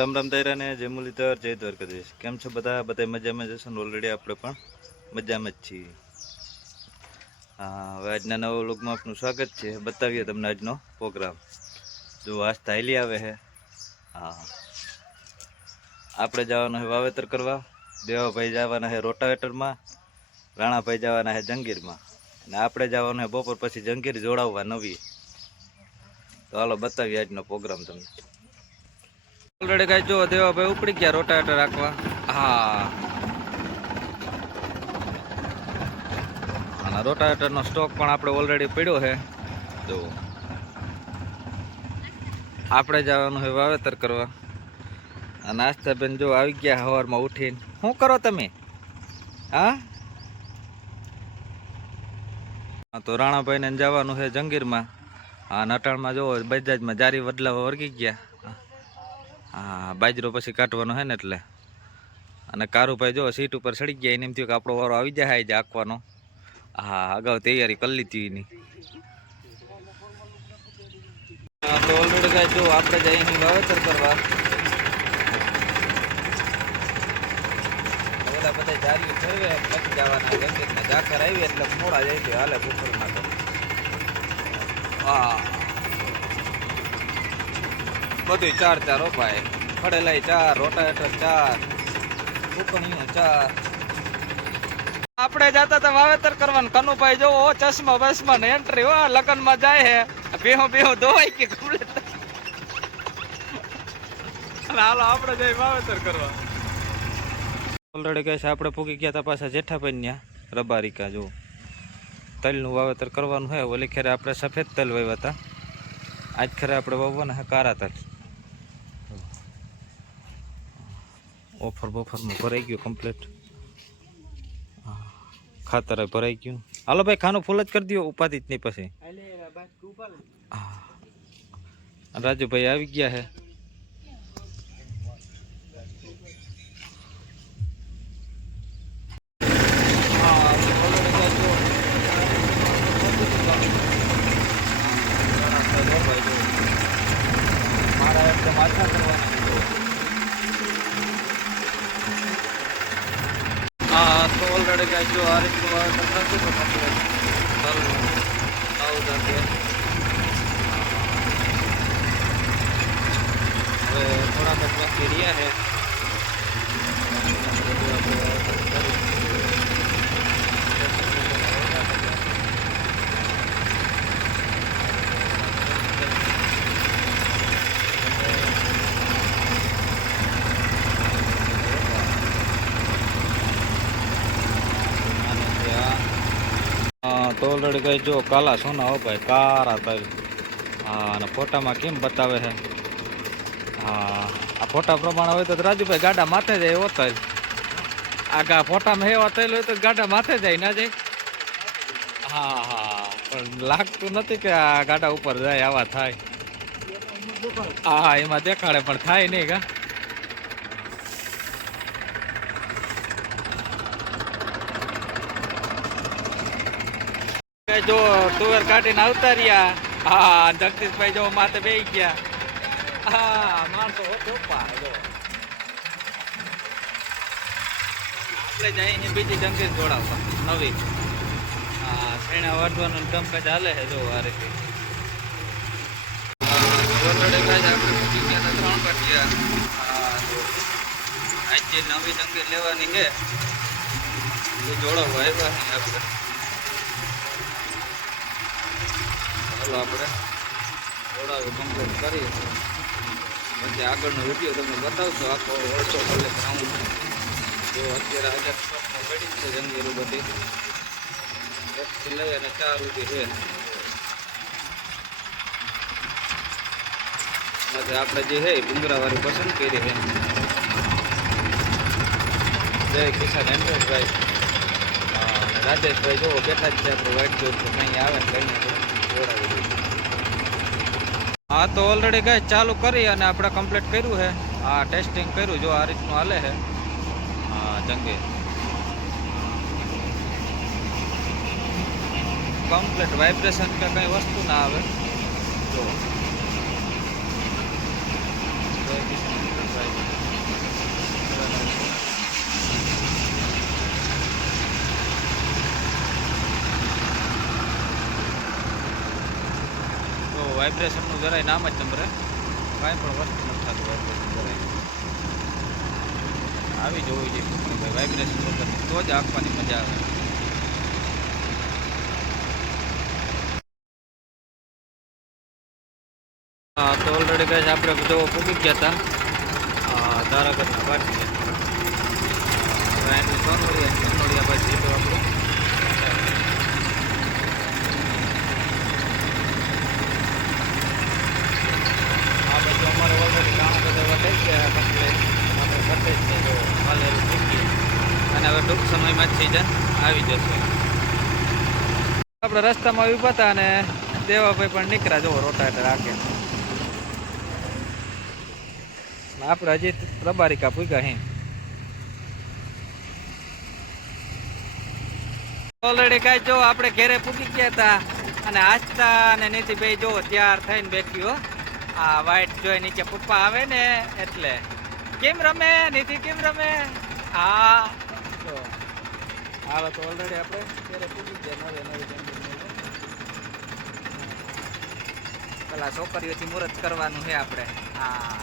રામ રામ તાયરા ને જય મુરલીધર જય દ્વારકાધીશ. કેમ છો બધા? બધા મજામાં જશો ને? ઓલરેડી આપણે પણ મજામાં જ છીએ. હા, હવે આજના નવા વ્લોગમાં આપનું સ્વાગત છે. બતાવીએ તમને આજનો પ્રોગ્રામ. જો આજ થાયલી આવે છે. હા, આપણે જવાનું છે વાવેતર કરવા. દેવાભાઈ જવાના છે રોટાવેટરમાં, રાણાભાઈ જવાના છે જંગીરમાં, અને આપણે જવાનું છે બપોર પછી જંગીર જોડાવવા નવી. તો હાલો બતાવીએ આજનો પ્રોગ્રામ તમને. ઓલરેડી કઈ જો દેવાભાઈ ઉપડી ગયા રોટાવેટર રાખવા. હા, અને રોટાવેટરનો સ્ટોક પણ આપણે ઓલરેડી પડ્યો છે. જો આપણે જવાનું છે વાવેતર કરવા. અને આસ્થા બેન જો આવી ગયા સવારમાં ઉઠીને. શું કરો તમે? હા, તો રાણાભાઈ ને જવાનું છે જંગીરમાં. હા, નટાણમાં જો બજાજમાં જારી બદલાવા વર્ગી ગયા. હા, બાજરો પછી કાઢવાનો છે ને એટલે. અને કારુભાઈ જો સીટ ઉપર ચડી ગયા. એને એમ થયું કે આપણો વારો આવી જાય આજે આંકવાનો. હા, અગાઉ તૈયારી કરી લીધી એની. તો ઓલરેડી કાંઈ જો આપણે જઈએ વાવેતર કરવા. બધા જારીઓ ફેરવે પછી જવાના જંગીરમાં. ઝાકર આવી એટલે મોડા જાય છે હાલે બપોરમાં તો. હા, બધું ચાર ચાર ભાઈ. ખડેલાઈ ચાર, રોટાવેટર ચાર, કુકણીઓ ચાર. આપણે જતા હતા વાવેતર કરવાનું. કનુભાઈ જોવો ચશ્મા બસમા ને એન્ટ્રી હો લગ્ન માં જાય હે. બેહો બેહો ધોવાઈ કે કમ્પ્લીટ. હાલો આપણે જઈ વાવેતર કરવા. ઓલરેડી કહે છે આપણે પૂગી ગયા હતા પાછા જેઠાભાઈ ત્યાં રબારિકા. જો તલનું વાવેતર કરવાનું છે. ઓલી ખેરે આપણે સફેદ તલ વાવ્યા હતા. આજ ખેરે આપણે વાવવાના છે કારા તલ. ઓફર બોફરમાં ભરાઈ ગયું કમ્પ્લીટ. ખાતર ભરાઈ ગયું. હાલો ભાઈ ખાનું ફૂલ જ કરી દો, ઉપાધિ જ નહીં પછી. રાજુભાઈ આવી ગયા છે. મારા એકદમ આછા કરવાના. હા, તો ઓલરેડી કાંઈ જો આ રીતનું વાવેતર થતું તો કમ્પ્લીટ તલનું આવું જાતે. હવે થોડાક જ બાકી રહ્યા છે. તો ઓલરેડી કઈ જો કાલા સોના હો ભાઈ, કારા તલ. હા, અને ફોટામાં કેમ બતાવે છે. હા, આ ફોટા પ્રમાણે હોય તો રાજુભાઈ ગાડા માથે જાય એવો તલ. આગા ફોટામાં એવા તલ હોય તો ગાડા માથે જાય ના જાય. હા હા, પણ લાગતું નથી કે આ ગાડા ઉપર જાય આવા થાય. હા, એમાં દેખાડે પણ થાય નહીં કા. જો તુવેર કાઢીને આવતા રહ્યા. હા, જગદીશભાઈ જો માથે બેસી ગયા. હા, માણસો ચોપા જો. આપણે જઈએ બીજી જંગીર જોડાવવા નવી. હા, શેણા વાટવાનું કામકાજ હાલે છે જો આ રીતે. ઓલરેડી કાંઈ આપણે મૂકી ગયા હતા 3 કટિયા. હા, તો આજે નવી જંગીર લેવાની છે. જોડાવવા આવ્યા છે આપણે. ચાલો આપણે જોડાવી કમ્પ્લીટ કરીએ. પછી આગળનો વિડીયો તમને બતાવશો આખો ઓછો કલાક રાઉન્ડ. જો અત્યારે 1000 સ્ટોકમાં પડી છે જંગીરો બધી. 1 થી લઈ અને 4 સુધી છે. આપણે જે છે ડુંગરાવાળી પસંદ કરી છે. જય કિસાન એન્ટરપ્રાઇઝ. રાજેશભાઈ જો બેઠા જ છે આપણે વાઇટ જોબ તો કંઈ આવે ને કંઈ જોડાવી દઈએ. હા, તો ઓલરેડી ગઈ ચાલુ કરી અને આપણે કમ્પ્લીટ કર્યું છે. હા, ટેસ્ટિંગ કર્યું. જો આ રીતનું હાલે છે. હા, જંગીર કમ્પ્લીટ વાઇબ્રેશન કે કંઈ વસ્તુ ના આવે. જો વાઇબ્રેશનનું જરાય નામ જ નંબરે કાંઈ પણ વસ્તુ નથી થતું વાઇબ્રેશન જરાય. આવી જોવી જોઈએ પણ ભાઈ વાઇબ્રેશન વગરની તો જ આપવાની મજા આવે. હા તો ઓલરેડી ગાઈસ આપણે જો પૂગી ગયા હતા તારાગઢના પાટીએ. હવે અહીંથી સોનવડિયા બાજુ સીધું આપણું. આ બાજુ અમારે ઓલરેડી ઘણા બધા એવા થઈ ગયા કમ્પ્લેટ. આપણે બધે જ છે જો હાલેલું પૂગી અને હવે ટૂંક સમયમાં જ સીઝન આવી જશે. આપણે રસ્તામાં ઊભા હતા અને દેવાભાઈ પણ નીકળ્યા જો રોટાવેટર રાખે. આપણે હજી પ્રબારિકા પૂગ્યા હે. ઓલરેડી કાંઈ જો આપણે ઘેરે પૂગી ગયા હતા અને આસ્તા અને નીતિભાઈ જો તૈયાર થઈને બેઠી. આ વાઈટ જોઈ નીચે પપ્પા આવે ને એટલે કેમ રમે નીતિ કેમ રમે. હા જો હાલો તો ઓલરેડી આપણે ઘેરે પૂગી ગયા. નવી પેલા છોકરીઓથી મુહૂર્ત કરવાનું છે આપણે. હા